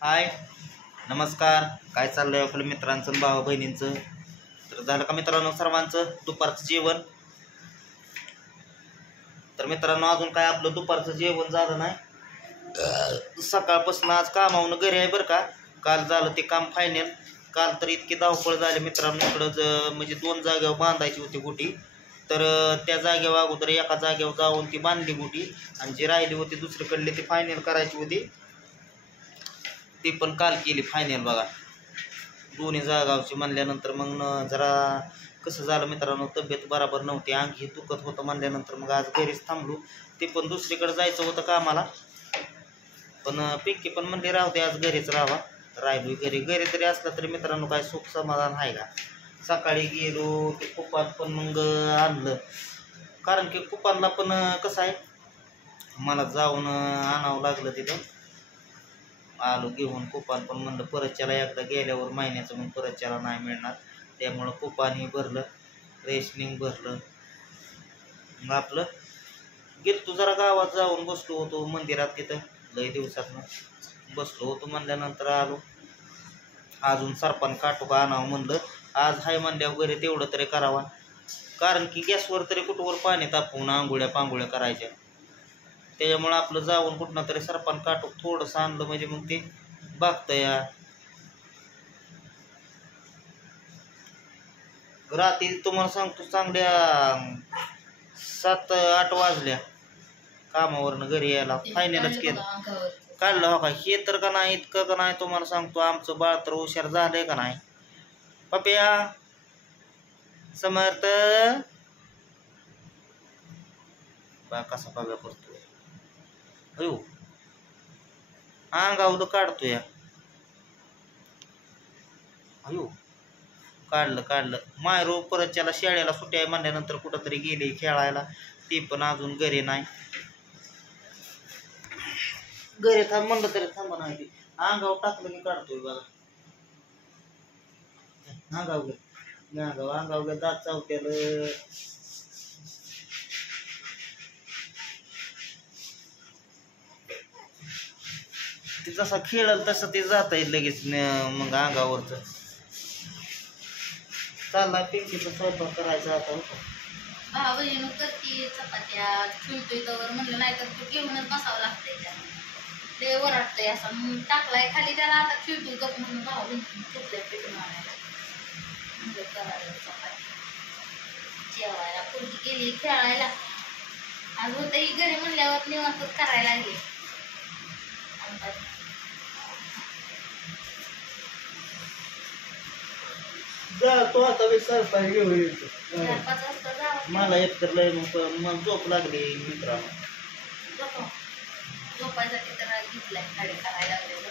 हाय, नमस्कार. काय चाललंय आपल्या मित्रांचं आणि भावा बहिणींचं? तर झालं का मित्रांनो सर्वांचं दुपारचं जेवण? तर मित्रांनो अजून काय आपलं दुपारचं जेवण झालं नाही. सकाळपासून आज कामावून घरी आहे बरं का. काल झालं ते काम फायनल. काल तर इतकी धावपळ झाली मित्रांनो. इकडं म्हणजे 2 जागेवर बांधायची होती गुटी. तर त्या जागेवर अगोदर एका जागेवर जाऊन ती बांधली गुटी आणि जी राहिली होती दुसरीकडली ती फायनल करायची होती. ती पण काल केली फायनल बघा. दोन्ही जागावची म्हणल्यानंतर मग जरा कसं झालं मित्रांनो, तब्येत बरोबर नव्हती, अंगी दुखत होतं म्हणल्यानंतर मग आज घरीच थांबलो. ते पण दुसरीकडे जायचं होतं कामाला, पण पिंकी पण म्हणली राहू दे आज घरीच राहावा. राहिलो घरी. घरी तरी असलं तरी मित्रांनो काय सुख समाधान आहे का. सकाळी गेलो ते कुपान पण मग आणलं, कारण की कुपानला पण कसं आहे मला जाऊन आणावं लागलं तिथं. आलो घेऊन कुपान, पण म्हणलं परतच्याला एकदा गेल्यावर महिन्याचं मग परतच्याला नाही मिळणार, त्यामुळं कुपानही भरलं, रेशनिंग भरलं. मग आपलं गेलतो जरा गावात, जाऊन बसलो होतो मंदिरात तिथं. लय दिवसातनं बसलो होतो म्हणल्यानंतर आलो. अजून सरपण काटोका आणावं म्हणलं. आज हाय म्हणल्यावर घरी तेवढं तरी करावा, कारण की गॅसवर तरी कुठवर पाणी तापवून आंघोळ्या पांघोळ्या करायच्या. त्याच्यामुळं आपलं जाऊन कुठनं तरी सरपण काटूक थोडंसं आणलं म्हणजे मग ते बघतं या. रात्री तुम्हाला सांगतो चांगल्या 7-8 वाजल्या कामावरनं घरी यायला. फायनलच केलं, काढलं. हो का, हे तर का नाही इतकं का नाही तुम्हाला सांगतो. आमचं बाळ तर हुशार झालंय का नाही. पप्या समर्थ बा कसा बघा करतोय. अयो अंगावलं काढतोय. अयो काढलं. मायरो परतच्याला शाळेला सुट्टी आहे म्हणल्यानंतर कुठंतरी गेले खेळायला. ती पण अजून घरी नाही. घरी थांब म्हणलं तरी थांबा नाही. ती अंगावर टाकलं की काढतोय बघा. अंगावर दात चावत्याल. ते जसा खेळल तसं ते जात आहे लगेच मग अंगावरच. चालला पिंकीचा स्वयंपाक करायचा आता. भावजीनं करते चपात्या ठेवतोय तर म्हणलं नाही तर तू घेऊनच बसावं लागतंय त्याला. ते वरटतंय असं म्हणून टाकलाय खाली त्याला. आता ठेवतोय गप म्हणून भाऊ ठेवतोय पीठ मारायला. म्हणजे करायला चपात्या जेवायला पुरगी गेली खेळायला. आज होतंही घरी म्हणल्यावर निवांतच करायला लागले. तो आता विसरता घेऊन येतो. 4-5 वाजता जावं. मला एकतर लय मग झोप लागली मित्रांनो. झोपायसाठी तर घेतलाय गाडी करायला लागले.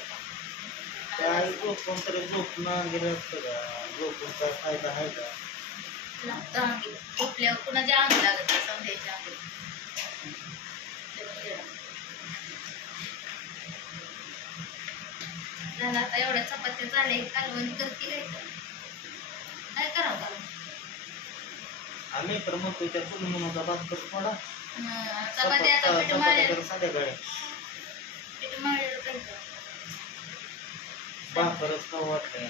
काय झोपून तरी झोपणं गेलं असतं का. झोपून काय फायदा आहे का. लागतं अंगी. झोपल्यावर कुणाच्या अंगी लागत नाही, समजायच्या अंगी. झालं आता एवढ्या चपात्या झाल्या. कालवण करते काय करावं का. आम्ही तर म्हणतो त्या सुनमुनाचा भात कर थोडा. चपात्या आता पीठ मारलेलं. संध्याकाळी पीठ मारलेलं पाहिजे. भाकरच खाऊ वाटलंय.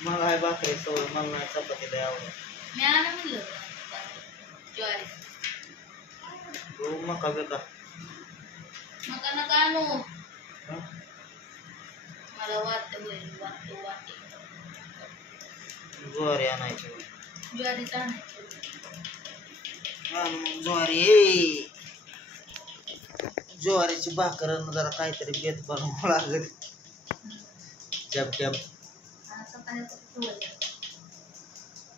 मला आहे भाकरी सवय, मला नाही चपाती लय आवडत. मी आणा म्हणलं ज्वारी. तो मका बेका मका नका आणू. मला वाटतं वाटते ज्वारी आणायची. ज्वारीच आणायची. ज्वारीची भाकर जरा काहीतरी बेत बनवावं लागेल. जब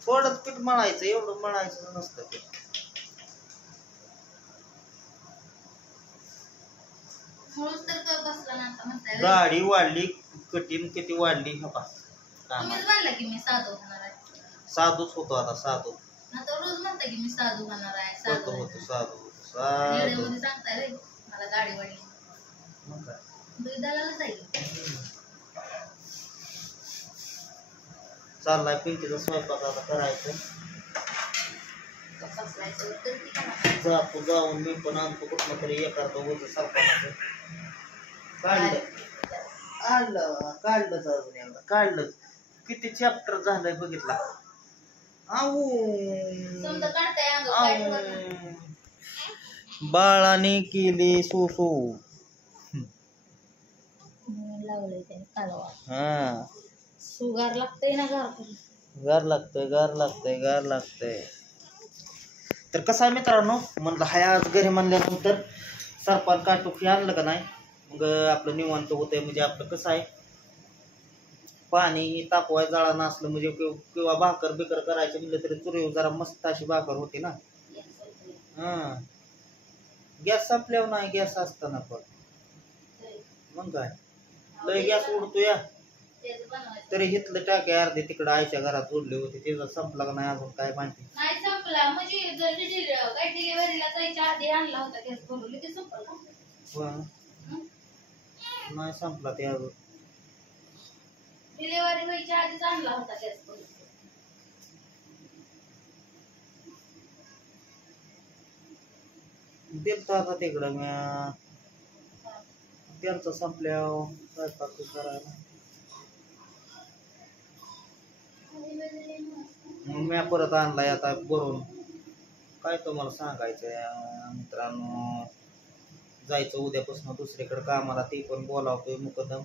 थोडंच पीठ मळायचं, एवढं मळायचं नसतं पीठ. गाडी वाढली, कठीण किती वाढली. तुम्हीच म्हणला की मी साधू होणार आहे. साधूच होतो आता, साधू. आता रोज म्हणता की मी साधू होणार आहे. साधू होतो साधू. मध्ये सांगताय रे मला गाडी वाढली. मग काय दुधालाच आहे. चाललाय पिंकीचा स्वयंपाक आता करायचं. जाऊन मी पण आणतो कुठलं तरी एखादं वजन सरपणाचं. काढलं काढलंच अजून एकदा काढलं. किती चॅप्टर झालंय बघितला. आऊ समजा काढताय अंग काय ठेवत नाही. बाळाने केली सोसो. लावलंय त्याने कालवा. हा सुगार लागतंय ना गार. गार लागतंय. तर कसं आहे मित्रांनो, म्हणलं हाय आज घरी म्हणल्यानंतर सरपान काटूक हे आणलं का नाही मग आपलं निवांत होतंय. म्हणजे आपलं कसं आहे पाणी तापवाय जाळा नसलं म्हणजे किंवा भाकर बिकर करायचं म्हणलं तरी चुरीव जरा मस्त अशी भाकर होती ना. हा गॅस संपल्यावर नाही गॅस असताना पण मग काय लय गॅस उडतो या. तरी हिथलं टाके अर्धे तिकडं आईच्या घरात जोडले होते त्याचा संपला का नाही अजून काय माहिती नाही संपला म्हणजे काय डिलिव्हरीला जायच्या आधी आणला होता गॅस भरून ते संपला. नाही संपला ते अजून. डिलिव्हरी व्हायच्या आधीच आणला होता गॅस भरून. दिलता आता तिकडं म्या त्यांचं संपल्यावर स्वयंपाक करायला मग म्या परत आणलाय आता भरून. काय तुम्हाला सांगायचंय मित्रांनो, जायचं उद्यापासून दुसरीकडे कामाला. ते पण बोलावतोय मुकदम.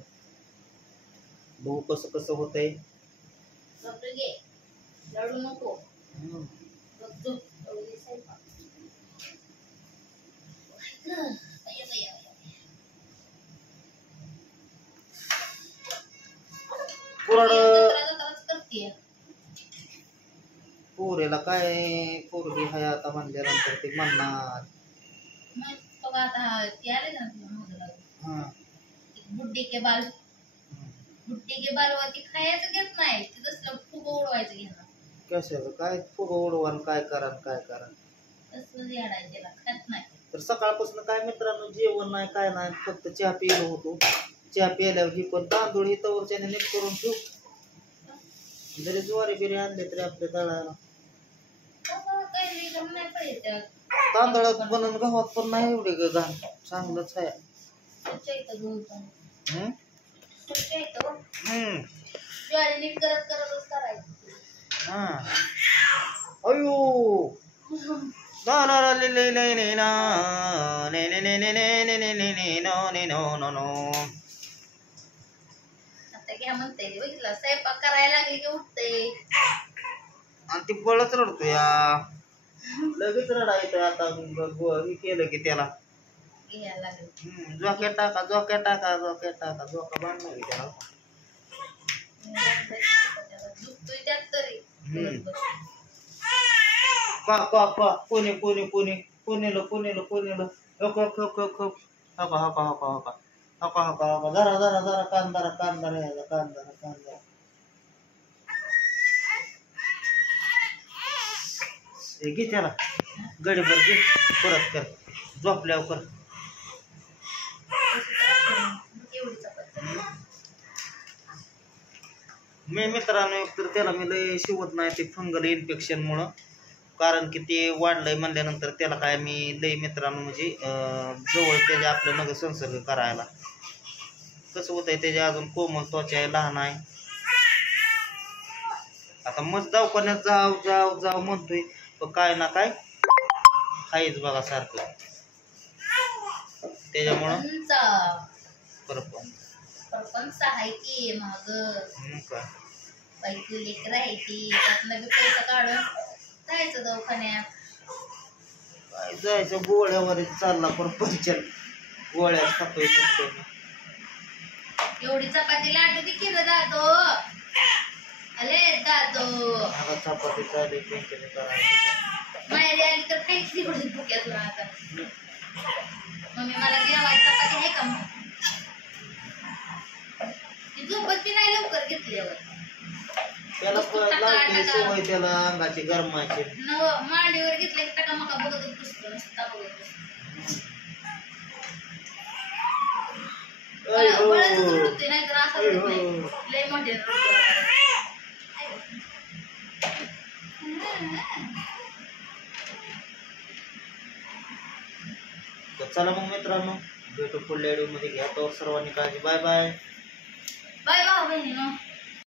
बघू कसं कसं होतंय. लढू नको. पोरेला काय पोरगी हाय आता म्हणल्यानंतर ते म्हणणार. बुड्डी के बालवरती खायचं घेत नाही ते तसलं फुग उडवायचं घेणार. कशाचं काय फुग उडवान काय करा तसलं येणार त्याला खात नाही. तर सकाळपासून काय मित्रांनो जेवण नाही काय नाही फक्त चहा पिलो होतो. चहा प्यायल्यावर ही पण तांदूळ ही तवरच्याने नीट करून ठेवू. जरी ज्वारी बिरी आणले तरी आपल्या दळाला तांदळात बनवून गव्हात पण नाही एवढे घाण चांगलंच आहे. अयो स्वयंपाक करायला लागली की उठते आणि ती बळच रडतो या. लगेच रडायचं आता हे केलं की त्याला झोक्यात टाका झोका बांधणार त्याला. जरा कांदा घे त्याला गडीभर घे परत कर झोपल्यावर कर. मी मित्रांनो तर त्याला मी लय शिवत नाही ते फंगल इन्फेक्शन मुळे. कारण की ते वाढलंय म्हणल्यानंतर त्याला काय मी लय मित्रांनो म्हणजे जवळ त्याच्या आपलं नग संसर्ग करायला कसं होतंय. त्याच्या अजून कोमल त्वचा आहे लहान आहे. आता मस्त दवाखान्यात जाव म्हणतोय पण काय ना काय हायच बघा सारखं. त्याच्यामुळं परपंच आहे की माग बायको लेकर आहे ती त्यातनं बी पैसा काढून जायचं दवाखान्यात. काय जायचं गोळ्यावर चालला परपंच गोळ्या खातोय. एवढी चपाती लाटू दे की दादो. अरे दादो चपाती चालू माहेरी आली तर खायची थोडी भुक्या तुला आता. मम्मी मला जेवायची चपाती आहे का मग. ती झोपत बी नाही लवकर घेतल्यावर. त्याला सवय त्याला अंगाची गरमाची मांडीवर घेतले की टाका मका बघत बसतो नुसता बघत बसतो. नाही तर असं लय मोठे. चला मग मित्रांनो भेटू पुढल्या व्हिडिओमध्ये. घ्या तर सर्वांनी काळजी. Bye bye. बाय भाऊ बहिणीनो.